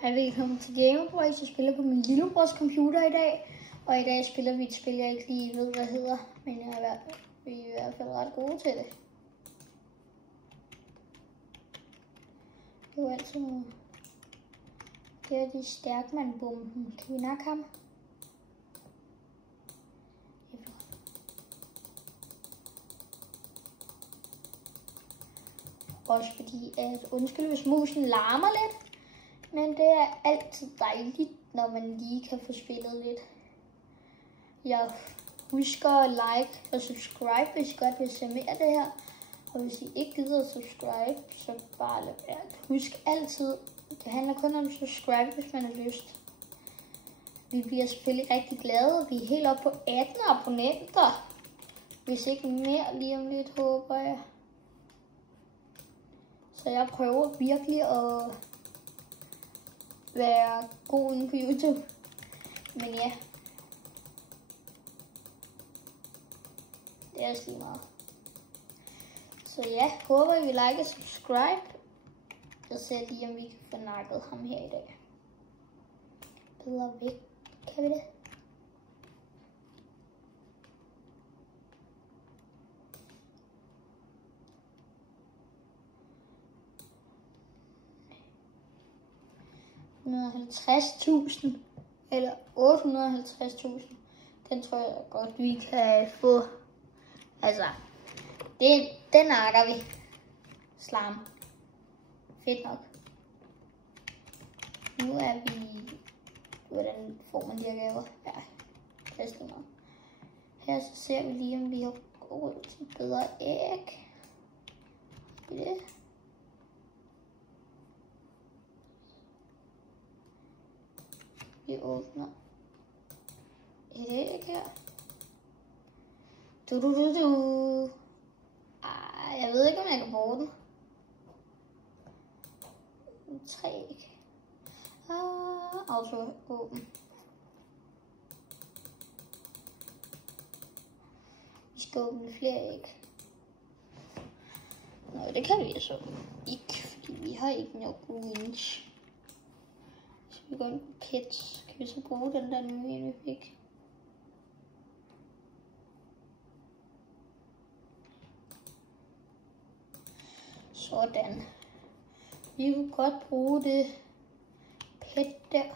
Hej, velkommen til Gamerboys. Jeg spiller på min lillebrors computer i dag. Og i dag spiller vi et spil, jeg ikke lige ved, hvad hedder. Men vi er i hvert fald ret gode til det. Det er jo altid noget. Det er de stærkmandbomben. Kan vi nakke ham? Også fordi, at undskyld hvis musen larmer lidt. Men det er altid dejligt, når man lige kan få spillet lidt. Jeg husker at like og subscribe, hvis I godt vil se mere af det her. Og hvis I ikke gider at subscribe, så bare lad være. Husk altid, det handler kun om subscribe, hvis man har lyst. Vi bliver selvfølgelig rigtig glade, og vi er helt oppe på 18 abonnenter. Hvis ikke mere lige om lidt, håber jeg. Så jeg prøver virkelig at være god inde på YouTube. Men ja, det er også lige meget. Så ja, håber I vil like og subscribe. Jeg ser lige, om vi kan få nakket ham her i dag. Bedre væk, kan vi det? $150.000 eller 850.000. Den tror jeg godt, vi kan få. Altså, den nakker vi. Slam. Fedt nok. Nu er vi... Hvordan får man de her gaver? Ja, plads lige meget. Her så ser vi lige, om vi har råd til bedre æg. Det. Vi åbner et æg her. Jeg ved ikke, om jeg kan bruge den. 3 æg. Auto åben. Vi skal åbne flere æg. Nå, det kan vi så ikke, fordi vi har ikke nok wins. Hvis vi går ind på pets, kan vi så bruge den der nye, vi fik. Sådan. Vi kunne godt bruge det pet der. Det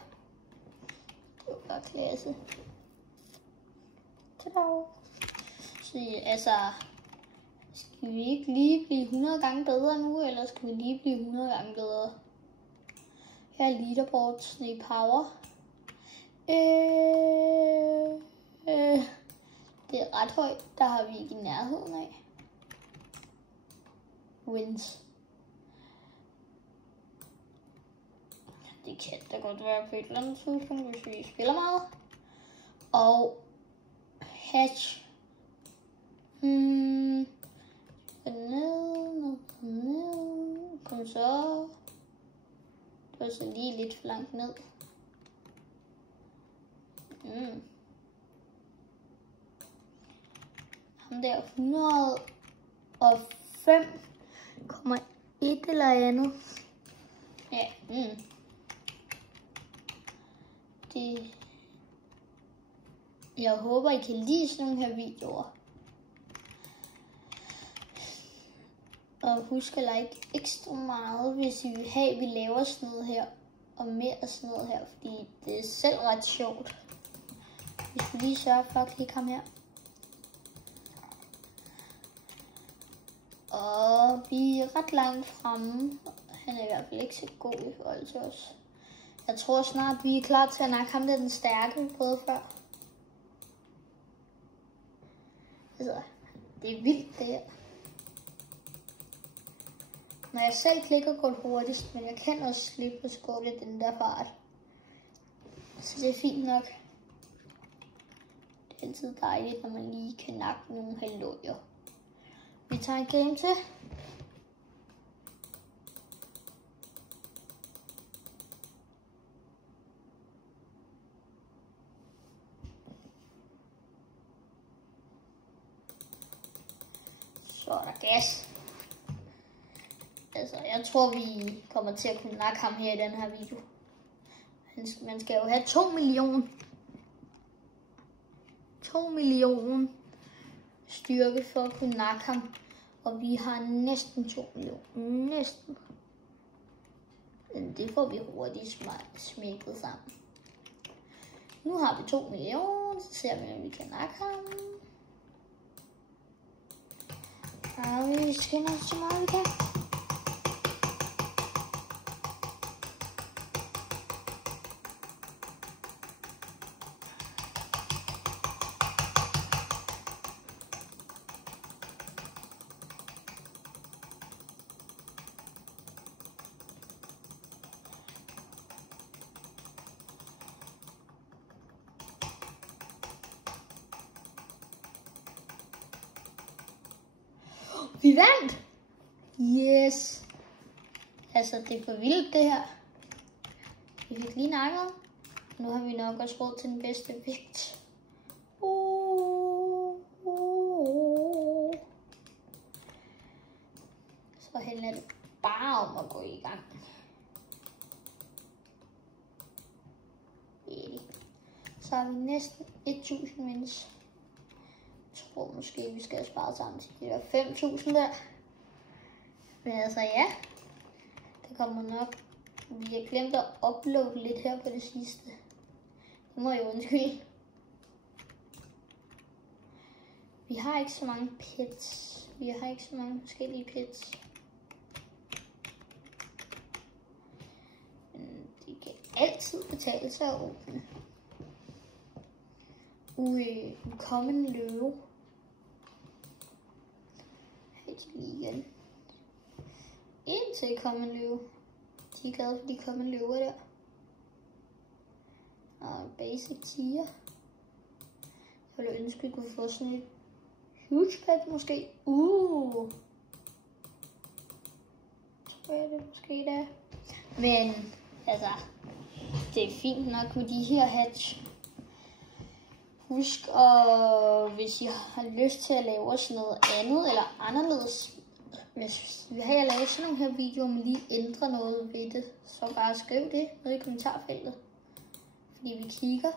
var bare klasse. Tada! Så altså, skal vi ikke lige blive 100 gange bedre nu, eller skal vi lige blive 100 gange bedre? Her er leaderboard Snake Power. Det er ret højt, der har vi ikke i nærheden af. Wins. Det kan da godt være på et eller andet tidspunkt, hvis vi spiller meget. Og hatch. Ned. Kom så. Det var så lige lidt for langt ned. Ham der 105,1 eller andet. Ja, det. Jeg håber, I kan lide sådan nogle her videoer. Og husk at like ekstra meget, hvis I vil have, at vi laver sådan noget her. Og mere sådan noget her, fordi det er selv ret sjovt. Vi skal lige sørge for at klikke ham her. Og vi er ret langt fremme. Han er i hvert fald ikke så god i forhold til os. Jeg tror snart, vi er klar til at nakke ham der den stærke, vi prøvede før. Altså, det er vildt det her. Når jeg selv klikker, går det hurtigst, men jeg kan også slippe og skubbe den der fart. Så det er fint nok. Det er altid dejligt, når man lige kan nakke nogle halvøjer. Vi tager en game til. Så er der gas. Altså, jeg tror, vi kommer til at kunne nakke ham her i den her video. Man skal jo have 2 millioner. 2 millioner styrke for at kunne nakke ham. Og vi har næsten 2 millioner. Næsten. Men det får vi hurtigt smækket sammen. Nu har vi 2 millioner. Så ser vi, om vi kan nakke ham. Og vi skynder så meget vi kan. Vi vandt! Yes! Altså, det er for vildt det her. Vi fik lige nakket. Nu har vi nok også råd til den bedste vægt. Så handler det bare om at gå i gang. Så har vi næsten 1000 mennesker. Jeg tror måske, vi skal have sparet sammen til de der 5000 der. Men altså ja, det kommer nok. Vi har glemt at uploade lidt her på det sidste. Det må jeg undskylde. Vi har ikke så mange pets. Vi har ikke så mange forskellige pets. Men det kan altid betale sig at åbne. En common løve. Lige igen. En til common løve. De er glade for de common løver der. Og basic tier. Jeg ville ønske, at vi kunne få sådan et huge pet måske. Tror jeg det måske der. Men altså, det er fint nok med de her hatch. Husk, og hvis I har lyst til at lave sådan noget andet eller anderledes, hvis vi har lavet sådan nogle her videoer, men lige ændre noget ved det, så bare skriv det nede i kommentarfeltet. Fordi vi kigger.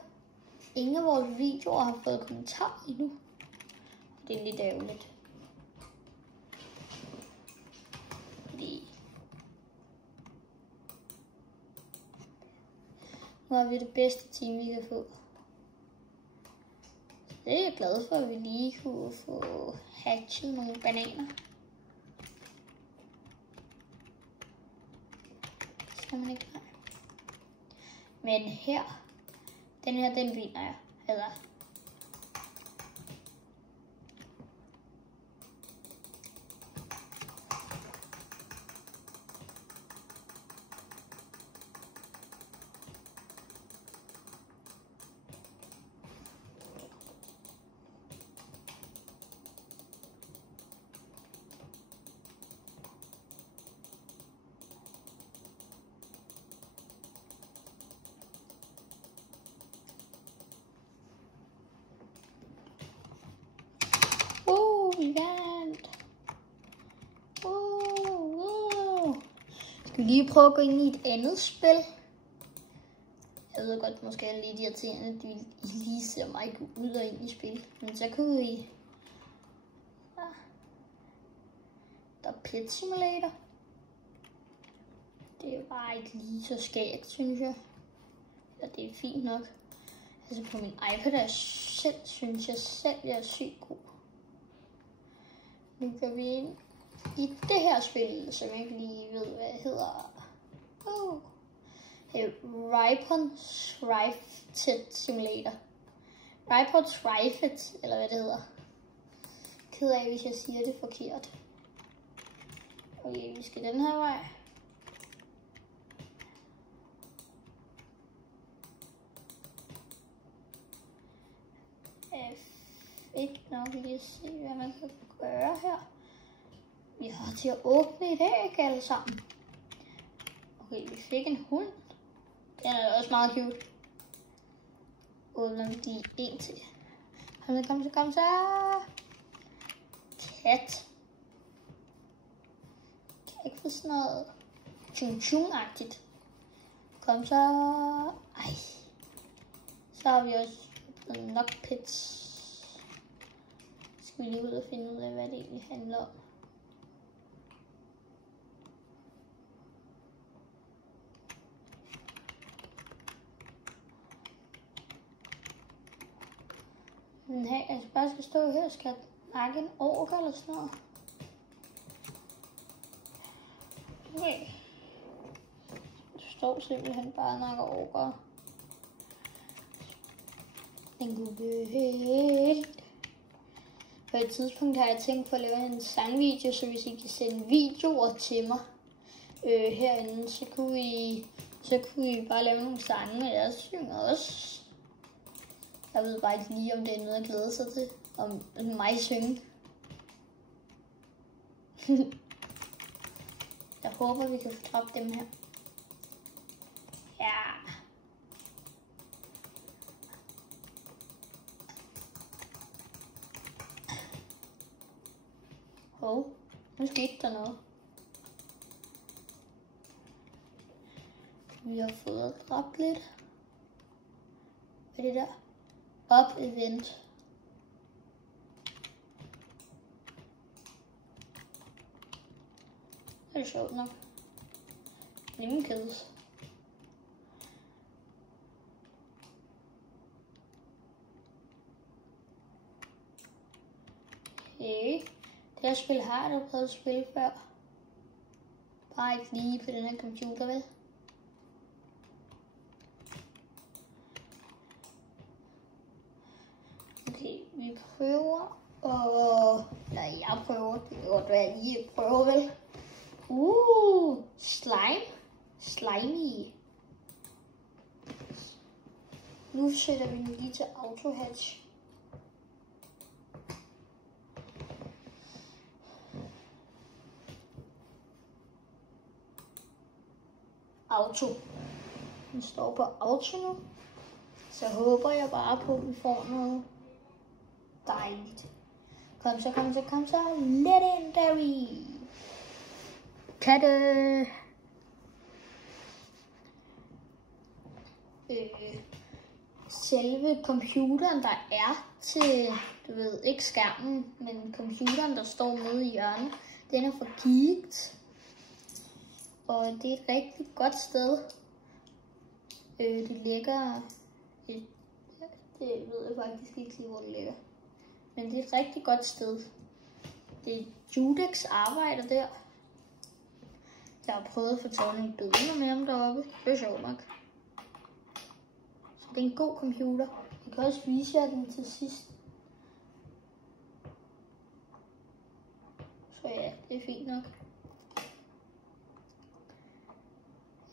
Ingen af vores videoer har fået kommentarer endnu. Det er lidt ærgerligt. Fordi nu har vi det bedste team, vi kan få. Det er jeg glad for, at vi lige kunne få hatchet nogle bananer. Det skal man ikke have. Men her, den her, den vinder jeg. Eller vi vandt. Skal vi lige prøve at gå ind i et andet spil? Jeg ved godt, måske er lidt irriterende, at vi lige ser mig gå ud og ind i spil. Men så kunne vi... Der er Pet Simulator. Det er bare ikke lige så skægt, synes jeg. Ja, det er fint nok. Altså på min iPad er synes jeg selv, jeg er sygt god. Nu går vi ind i det her spil, som jeg ikke lige ved, hvad det hedder. Ripons Rifted Simulator. Ripons Rifted, eller hvad det hedder. Ked af, hvis jeg siger det forkert. Okay, vi skal den her vej. Ikke nok lige at se, hvad man kan gøre her. Vi har til at åbne et æg alle sammen. Okay, vi fik en hund. Den er også meget cute. Åbner vi lige en til. Kom så. Kat. Kan ikke få sådan noget chung-chung-agtigt. Kom så. Ej. Så har vi også nok pets. Skal vi lige ud og finde ud af, hvad det egentlig handler om. Men hey, jeg bare skal stå her og skal nakke en ork eller sådan noget. Okay. Du står simpelthen bare og nakker orker. Den gode helt. På et tidspunkt har jeg tænkt på at lave en sangvideo, så hvis I kan sende videoer til mig herinde, så kunne I bare lave nogle sange, og jeg synger også. Jeg ved bare ikke lige, om det er noget at glæde sig til, om mig synge. Jeg håber, vi kan få dræbt dem her. Ja. Nu skete der noget. Vi har fået dræbt lidt. Hvad er det der? Up event. Det er sjovt nok. Ingen kills. Okay. Det her spil har jeg prøvet at spille før. Bare ikke lige på den her computer, vel? Okay, vi prøver og... Nej, jeg prøver. Det kan godt være, I prøver, vel? Slime. Slimy. Nu sætter vi den lige til auto hatch. Auto. Den står på auto nu. Så håber jeg bare på, at vi får noget dejligt. Kom så. Legendary. Katte. Selve computeren, der er til, du ved, ikke skærmen, men computeren, der står nede i hjørnet, den er for geeked. Og det er et rigtig godt sted. Det ligger... Det ved jeg faktisk ikke lige, hvor det ligger. Men det er et rigtig godt sted. Det er Judex arbejder der. Jeg har prøvet at få taget nogle billeder med ham deroppe. Det er sjovt nok. Så det er en god computer. Jeg kan også vise jer den til sidst. Så ja, det er fint nok.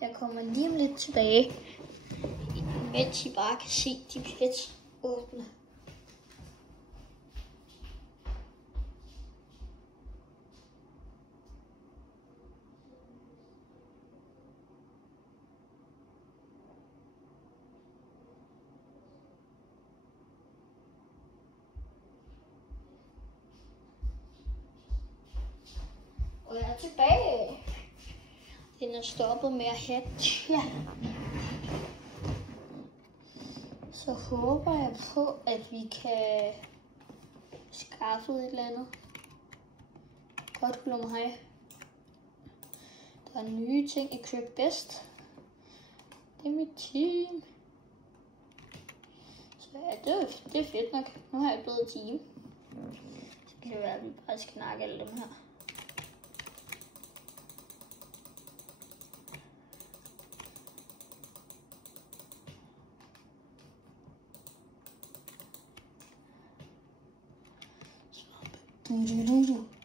Jeg kommer lige om lidt tilbage, mens I bare kan se de pets åbne. Og jeg er tilbage. Den er stoppet med at hatche. Ja. Så håber jeg på, at vi kan skaffe et eller andet. Godt hul om hej. Der er nye ting i Crib Best. Det er mit team. Så ja, det er fedt nok. Nu har jeg et bedre team. Så kan det være, at vi bare skal nakke alle dem her.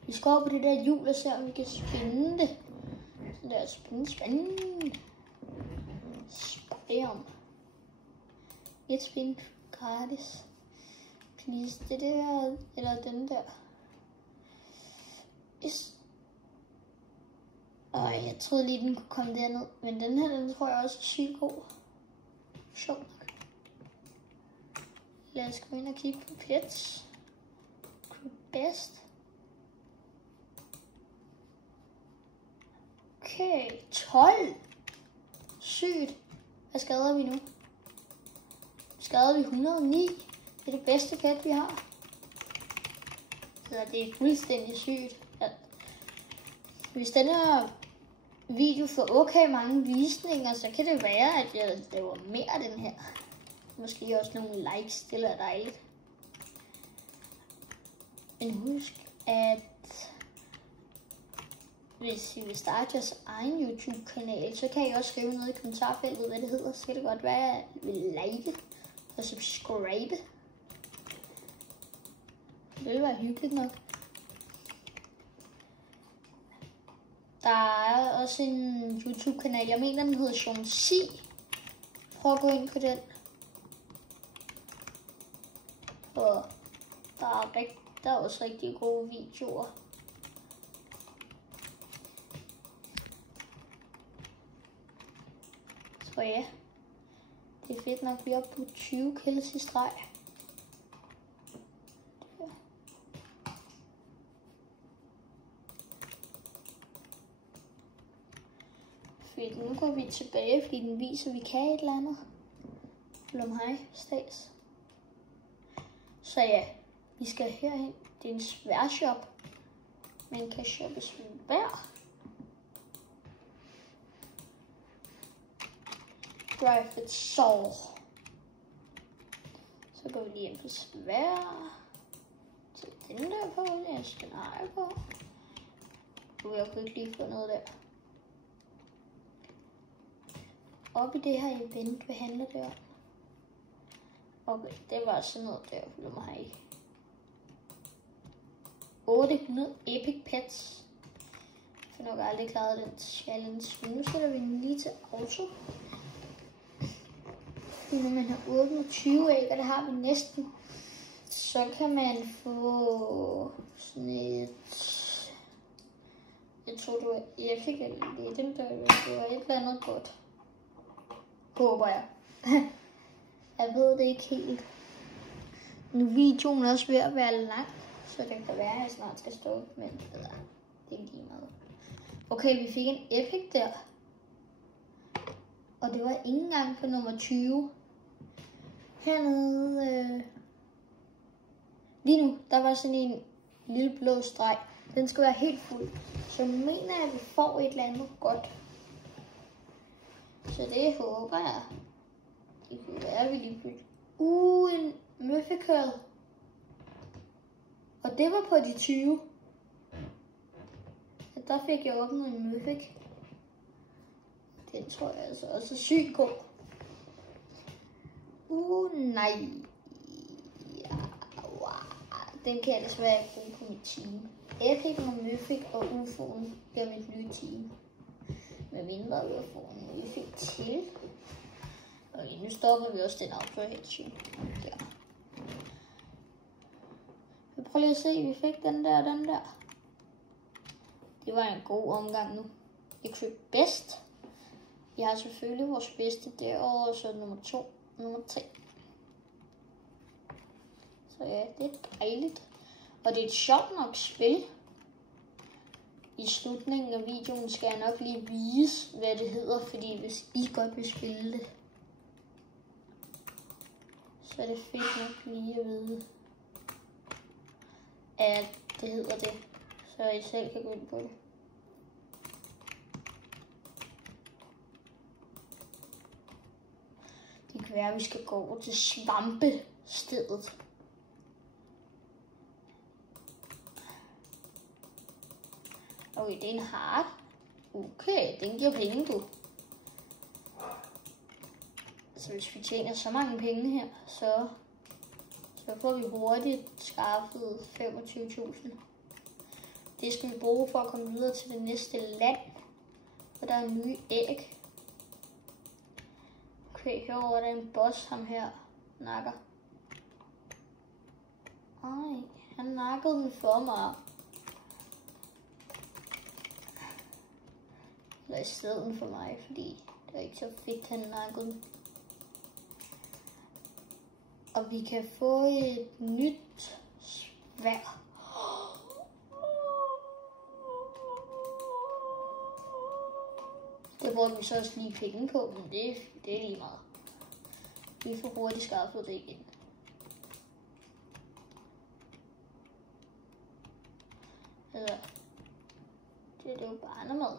Vi skal op på det der hjul og se, om vi kan spænde det. Så det er spændende. Spam. Et spin gratis. Please, det der, eller den der. Yes. Jeg troede lige, den kunne komme derned. Men den her, den tror jeg også er sygt god. Sjovt nok. Lad os gå ind og kigge på pets. Best. Okay, 12. Sygt. Hvad skader vi nu? skadede vi 109. Det er det bedste pet, vi har. Så det er fuldstændig sygt. At hvis den her video får okay mange visninger, så kan det være, at jeg laver mere af den her. Måske også nogle likes, det er dejligt. Men husk, at hvis I vil starte jeres egen YouTube-kanal, så kan I også skrive noget i kommentarfeltet, hvad det hedder. Så kan det godt være, at I vil like og subscribe. Det vil være hyggeligt nok. Der er også en YouTube-kanal, jeg mener den hedder Sean C. Prøv at gå ind på den. Og der er også rigtig gode videoer. Så ja, det er fedt nok, vi er oppe på 20 kills i streg. Fedt, nu går vi tilbage, fordi den viser, at vi kan et eller andet. Hej, stats. Så ja, vi skal herhen. Det er en svær shop. Man kan shoppe svær. Drive it soul. Så går vi lige ind på svær. Så den der på, den har jeg på. Jeg kunne ikke lige få noget der. Oppe i det her event, hvad handler det om? Okay, det var sådan noget der, for mig. 800 epic pets. Jeg har nok aldrig klaret den challenge. Men nu sætter vi den lige til auto. Fordi når man har åbnet 20 æg, og det har vi næsten, så kan man få sådan et... Jeg tror, det var epic eller legendary. Det var et eller andet godt. Håber jeg. Jeg ved det ikke helt. Nu er videoen også ved at være lang, så det kan være, at jeg snart skal stå. Men det er ikke lige meget. Okay, vi fik en epic der. Og det var ikke engang på nummer 20. Hernede... Lige nu, der var sådan en lille blå streg. Den skal være helt fuld. Så mener jeg, at vi får et eller andet godt. Så det håber jeg. Det kunne være, at vi lige pludselig... en Mythic. Og det var på de 20. Så der fik jeg åbnet en Mythic. Den tror jeg altså også er sygt god. Nej. Ja, wow. Den kan jeg desværre ikke bruge på mit team. Epic og Mythic og UFO'en bliver mit nye team. Med mindre jeg får en Mythic til. Og nu stopper vi også den op for hensyn. Der. Vi prøver lige at se, vi fik den der og den der. Det var en god omgang nu. Equip bedst. Vi har selvfølgelig vores bedste derovre, så nummer 2, nummer 3. Så ja, det er dejligt. Og det er et sjovt nok spil. I slutningen af videoen skal jeg nok lige vise, hvad det hedder, fordi hvis I godt vil spille det, så er det fedt nok lige at vide, at det hedder det, så I selv kan gå ind på det. Det kan være, at vi skal gå over til svampestedet. Okay, det er en hard. Okay, den giver penge, du. Så hvis vi tjener så mange penge her, så får vi hurtigt skaffet 25.000. Det skal vi bruge for at komme videre til det næste land. Og der er nye æg. Okay, herovre er der en boss, ham her nakker. Ej, han nakkede den for mig. Eller i stedet for mig, fordi det er ikke så fedt, han nakkede den. Og vi kan få et nyt sværd. Det bruger vi så også lige penge på, men det er lige meget. Vi får hurtigt skaffet det igen. Altså, det er jo barnemad.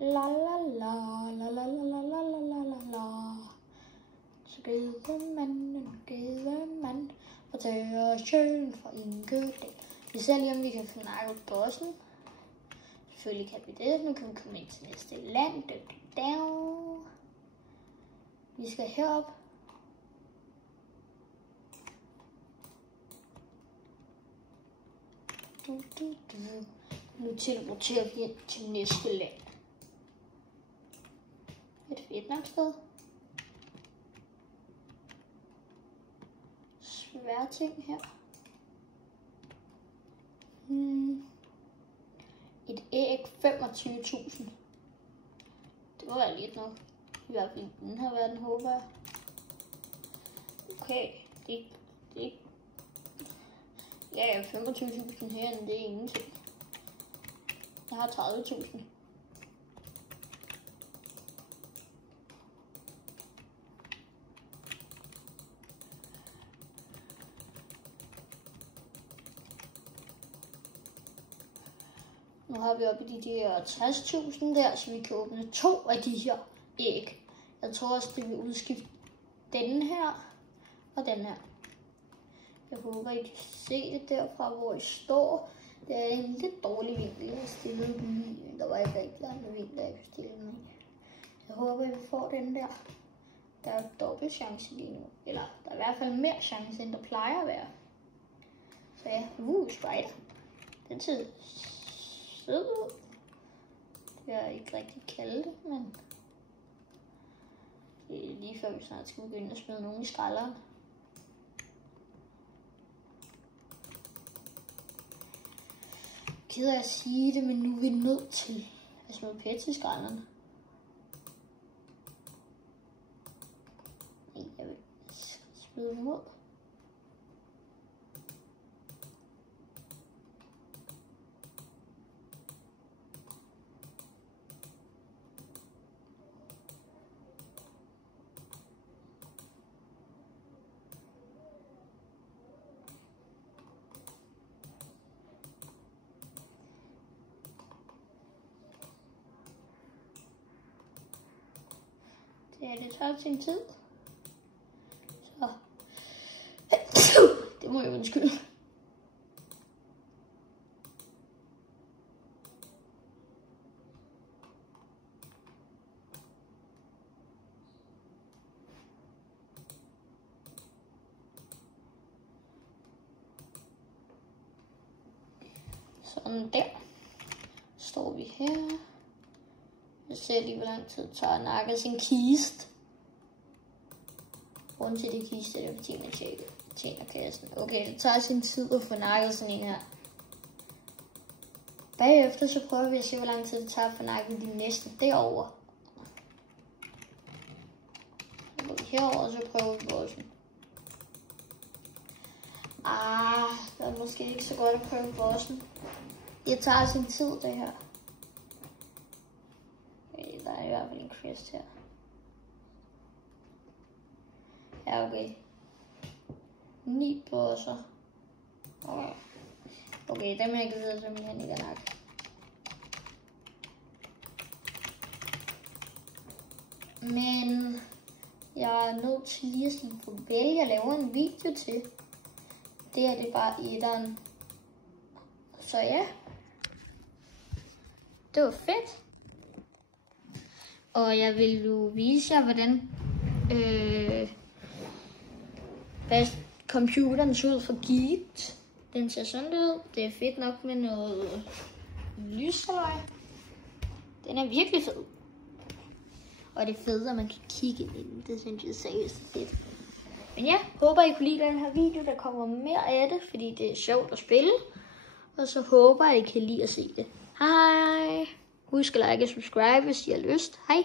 La la la la la la la la la la la. Så gedemand, og tager sjøen fra Ingedal. Vi ser lige, om vi kan få nakket bossen. Selvfølgelig kan vi det. Nu kan vi komme ind til næste land. Vi skal herop. Nu teleporterer vi ind til næste land. Et fedt nok sted. Svære ting her. Et æg 25.000. Det må være lidt nok. I hvert fald i den her verden, håber jeg. Okay, det ja, 25.000 herinde, det er ingenting. Jeg har 30.000. Nu har vi oppe i de her 60.000 der, så vi kan åbne 2 af de her æg. Jeg tror også, det vil udskifte denne her og den her. Jeg håber, I kan se det derfra, hvor I står. Det er en lidt dårlig vinkel, jeg har stillet den i, men der var ikke rigtig andre vinkler, jeg kunne stille den i. Jeg håber, vi får den der. Der er dobbelt chance lige nu. Eller der er i hvert fald mere chance, end der plejer at være. Så ja, spider. Den ser sød ud. Det kan jeg ikke rigtig kalde det, men det er lige før vi snart skal begynde at smide nogen i skralderen. Ked af at sige det, men nu er vi nødt til at smide pets i skralderen. Jeg vil smide dem ud. Ja, det tager sin tid. Så. Det må jeg undskylde. Sådan der. Står vi her. Jeg ser lige, hvor lang tid det tager at nakke sin kiste. Grunden til det kiste, det er fordi man tjener kassen. Okay, det tager sin tid at få nakket sådan en her. Bagefter så prøver vi at se, hvor lang tid det tager at få nakket de næste derovre. Så går vi herover, og så prøver vi bossen. Det er måske ikke så godt at prøve bossen. Det tager sin tid, det her. Der er i hvert fald en quest her. Ja, okay. 9 bosser. Okay, dem her gider jeg simpelthen ikke nok. Men jeg er nødt til lige at sige farvel. Jeg laver en video til. Det er det bare etteren. Så ja. Det var fedt. Og jeg vil jo vise jer, hvordan computeren ser ud for Geeked. Den ser sådan ud. Det er fedt nok med noget lyshalløj. Den er virkelig fed. Og det er fedt, at man kan kigge ind i den. Det synes jeg seriøst er fedt. Men ja, håber I kunne lide den her video. Der kommer mere af det, fordi det er sjovt at spille. Og så håber I kan lide at se det. Hej! Husk at like og subscribe, hvis I har lyst. Hej!